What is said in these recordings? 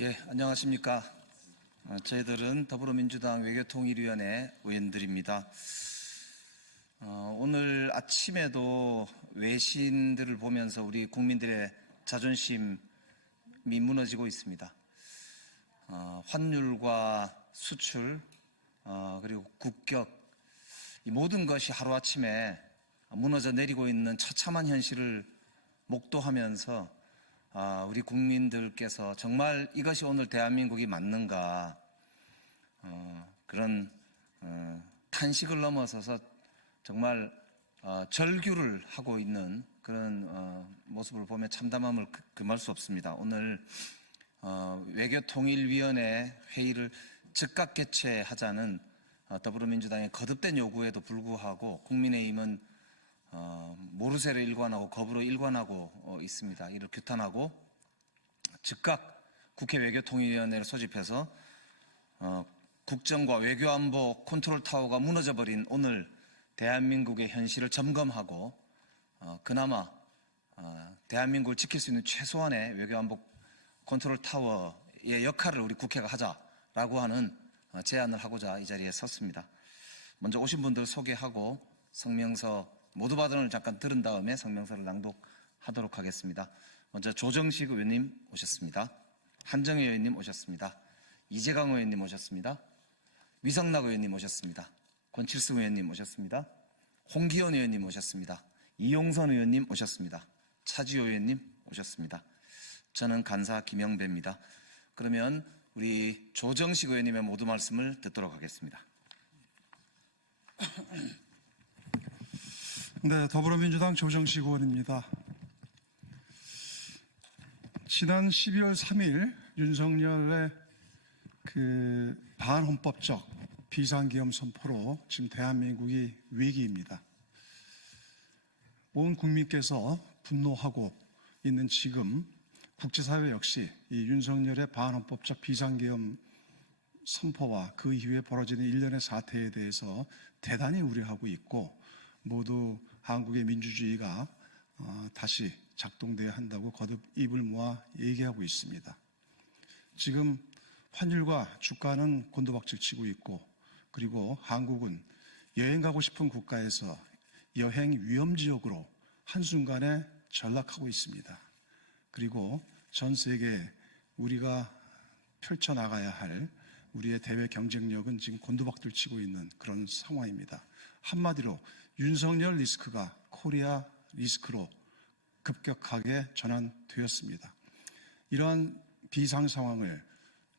예, 안녕하십니까. 저희들은 더불어민주당 외교통일위원회 의원들입니다. 오늘 아침에도 외신들을 보면서 우리 국민들의 자존심이 무너지고 있습니다. 환율과 수출, 그리고 국격, 이 모든 것이 하루아침에 무너져 내리고 있는 처참한 현실을 목도하면서 우리 국민들께서 정말 이것이 오늘 대한민국이 맞는가, 그런 탄식을 넘어서서 정말 절규를 하고 있는 그런 모습을 보며 참담함을 금할 수 없습니다. 오늘 외교통일위원회 회의를 즉각 개최하자는 더불어민주당의 거듭된 요구에도 불구하고 국민의힘은 모르쇠로 일관하고 겁으로 일관하고 있습니다. 이를 규탄하고 즉각 국회 외교통일위원회를 소집해서 국정과 외교안보 컨트롤타워가 무너져버린 오늘 대한민국의 현실을 점검하고 그나마 대한민국을 지킬 수 있는 최소한의 외교안보 컨트롤타워의 역할을 우리 국회가 하자라고 하는 제안을 하고자 이 자리에 섰습니다. 먼저 오신 분들 소개하고 성명서 모두 발언을 잠깐 들은 다음에 성명서를 낭독하도록 하겠습니다. 먼저 조정식 의원님 오셨습니다. 한정혜 의원님 오셨습니다. 이재강 의원님 오셨습니다. 위성락 의원님 오셨습니다. 권칠승 의원님 오셨습니다. 홍기현 의원님 오셨습니다. 이용선 의원님 오셨습니다. 차지호 의원님 오셨습니다. 저는 간사 김영배입니다. 그러면 우리 조정식 의원님의 모두 말씀을 듣도록 하겠습니다. 네, 더불어민주당 조정식 의원입니다. 지난 12월 3일 윤석열의 반헌법적 비상계엄 선포로 지금 대한민국이 위기입니다. 온 국민께서 분노하고 있는 지금 국제사회 역시 이 윤석열의 반헌법적 비상계엄 선포와 그 이후에 벌어지는 일련의 사태에 대해서 대단히 우려하고 있고 모두 한국의 민주주의가 다시 작동돼야 한다고 거듭 입을 모아 얘기하고 있습니다. 지금 환율과 주가는 곤두박질 치고 있고 그리고 한국은 여행 가고 싶은 국가에서 여행 위험지역으로 한순간에 전락하고 있습니다. 그리고 전 세계에 우리가 펼쳐나가야 할 우리의 대외 경쟁력은 지금 곤두박질 치고 있는 그런 상황입니다. 한마디로 윤석열 리스크가 코리아 리스크로 급격하게 전환되었습니다. 이러한 비상 상황을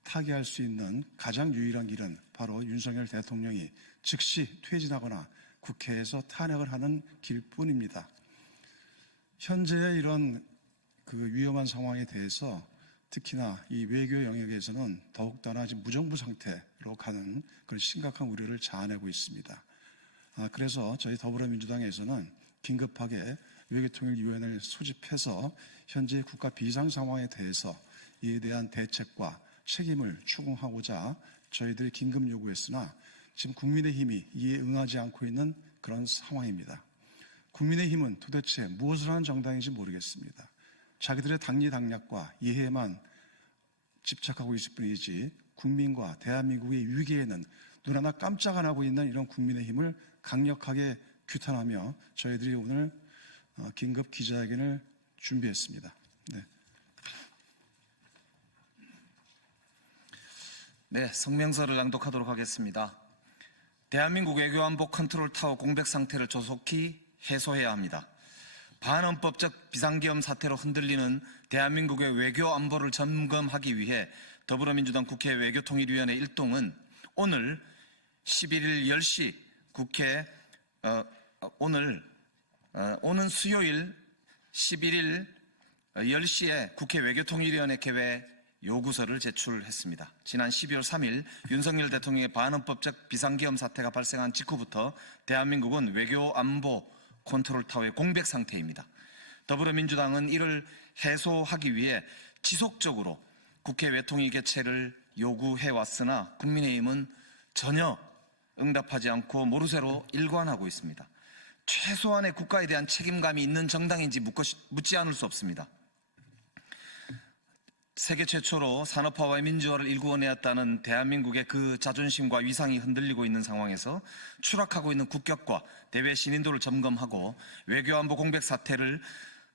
타개할 수 있는 가장 유일한 길은 바로 윤석열 대통령이 즉시 퇴진하거나 국회에서 탄핵을 하는 길뿐입니다. 현재의 이런 위험한 상황에 대해서 특히나 이 외교 영역에서는 더욱더나 지금 무정부 상태로 가는 그런 심각한 우려를 자아내고 있습니다. 그래서 저희 더불어민주당에서는 긴급하게 외교통일위원회를 소집해서 현재 국가 비상 상황에 대해서 이에 대한 대책과 책임을 추궁하고자 저희들이 긴급 요구했으나 지금 국민의힘이 이에 응하지 않고 있는 그런 상황입니다. 국민의힘은 도대체 무엇을 하는 정당인지 모르겠습니다. 자기들의 당리당략과 이해만 집착하고 있을 뿐이지 국민과 대한민국의 위기에는 눈 하나 깜짝 안 하고 있는 이런 국민의힘을 강력하게 규탄하며 저희들이 오늘 긴급 기자회견을 준비했습니다. 네, 성명서를 낭독하도록 하겠습니다. 대한민국 외교안보 컨트롤타워 공백 상태를 조속히 해소해야 합니다. 반헌법적 비상계엄 사태로 흔들리는 대한민국의 외교안보를 점검하기 위해 더불어민주당 국회 외교통일위원회 일동은 오늘 11일 10시 국회 오는 수요일 11일 10시에 국회 외교통일위원회 개회 요구서를 제출했습니다. 지난 12월 3일 윤석열 대통령의 반헌법적 비상계엄 사태가 발생한 직후부터 대한민국은 외교안보 컨트롤타워의 공백 상태입니다. 더불어민주당은 이를 해소하기 위해 지속적으로 국회 외통위 개최를 요구해왔으나 국민의힘은 전혀 응답하지 않고 모르쇠로 일관하고 있습니다. 최소한의 국가에 대한 책임감이 있는 정당인지 묻지 않을 수 없습니다. 세계 최초로 산업화와 민주화를 일구어내었다는 대한민국의 그 자존심과 위상이 흔들리고 있는 상황에서 추락하고 있는 국격과 대외 신인도를 점검하고 외교안보 공백 사태를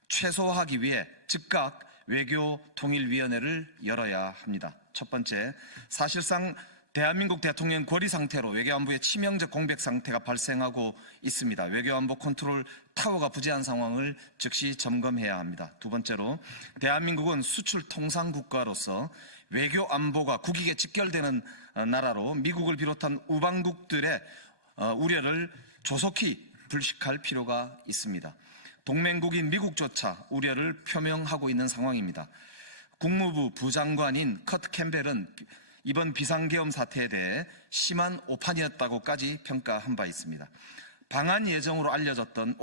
최소화하기 위해 즉각 외교통일위원회를 열어야 합니다. 첫 번째, 사실상 대한민국 대통령 고리 상태로 외교안보의 치명적 공백 상태가 발생하고 있습니다. 외교안보 컨트롤 타워가 부재한 상황을 즉시 점검해야 합니다. 두 번째로, 대한민국은 수출 통상 국가로서 외교안보가 국익에 직결되는 나라로 미국을 비롯한 우방국들의 우려를 조속히 불식할 필요가 있습니다. 동맹국인 미국조차 우려를 표명하고 있는 상황입니다. 국무부 부장관인 커트 캠벨은 이번 비상계엄 사태에 대해 심한 오판이었다고까지 평가한 바 있습니다. 방한 예정으로 알려졌던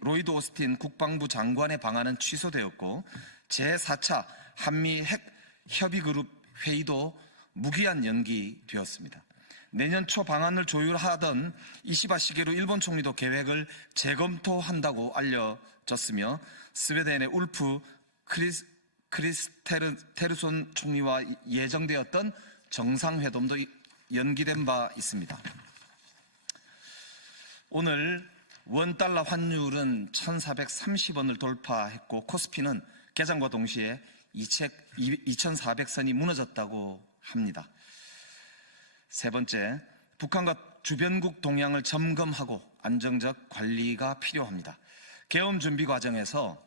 로이드 오스틴 국방부 장관의 방안은 취소되었고 제4차 한미 핵 협의그룹 회의도 무기한 연기되었습니다. 내년 초 방안을 조율하던 이시바 시게루 일본 총리도 계획을 재검토한다고 알려졌으며 스웨덴의 울프 크리스테르손 총리와 예정되었던 정상회담도 연기된 바 있습니다. 오늘 원달러 환율은 1,430원을 돌파했고 코스피는 개장과 동시에 2,400선이 무너졌다고 합니다. 세 번째, 북한과 주변국 동향을 점검하고 안정적 관리가 필요합니다. 계엄 준비 과정에서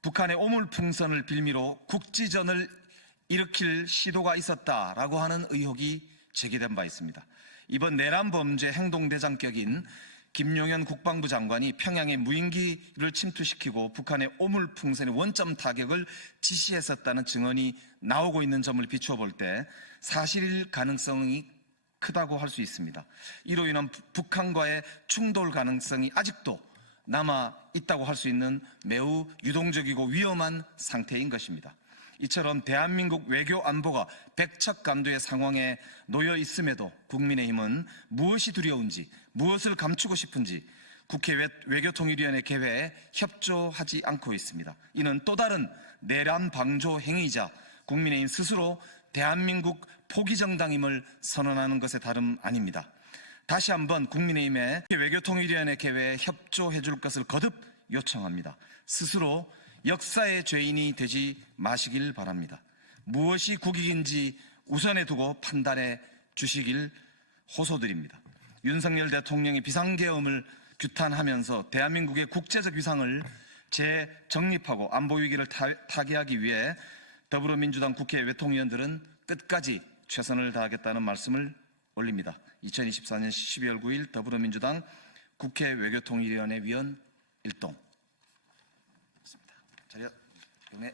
북한의 오물풍선을 빌미로 국지전을 일으킬 시도가 있었다라고 하는 의혹이 제기된 바 있습니다. 이번 내란 범죄 행동대장격인 김용현 국방부 장관이 평양의 무인기를 침투시키고 북한의 오물풍선의 원점 타격을 지시했었다는 증언이 나오고 있는 점을 비추어 볼 때 사실일 가능성이 크다고 할 수 있습니다. 이로 인한 북한과의 충돌 가능성이 아직도 남아 있다고 할 수 있는 매우 유동적이고 위험한 상태인 것입니다. 이처럼 대한민국 외교 안보가 백척간두의 상황에 놓여 있음에도 국민의힘은 무엇이 두려운지, 무엇을 감추고 싶은지 국회 외교통일위원회 개회에 협조하지 않고 있습니다. 이는 또 다른 내란 방조 행위이자 국민의힘 스스로 대한민국 포기정당임을 선언하는 것에 다름 아닙니다. 다시 한번 국민의힘의 외교통일위원회 개회에 협조해 줄 것을 거듭 요청합니다. 스스로 역사의 죄인이 되지 마시길 바랍니다. 무엇이 국익인지 우선에 두고 판단해 주시길 호소드립니다. 윤석열 대통령이 비상계엄을 규탄하면서 대한민국의 국제적 위상을 재정립하고 안보 위기를 타개하기 위해 더불어민주당 국회 외통위원들은 끝까지 최선을 다하겠다는 말씀을 올립니다. 2024년 12월 9일 더불어민주당 국회 외교통일위원회 위원 일동. 자리야, 경례.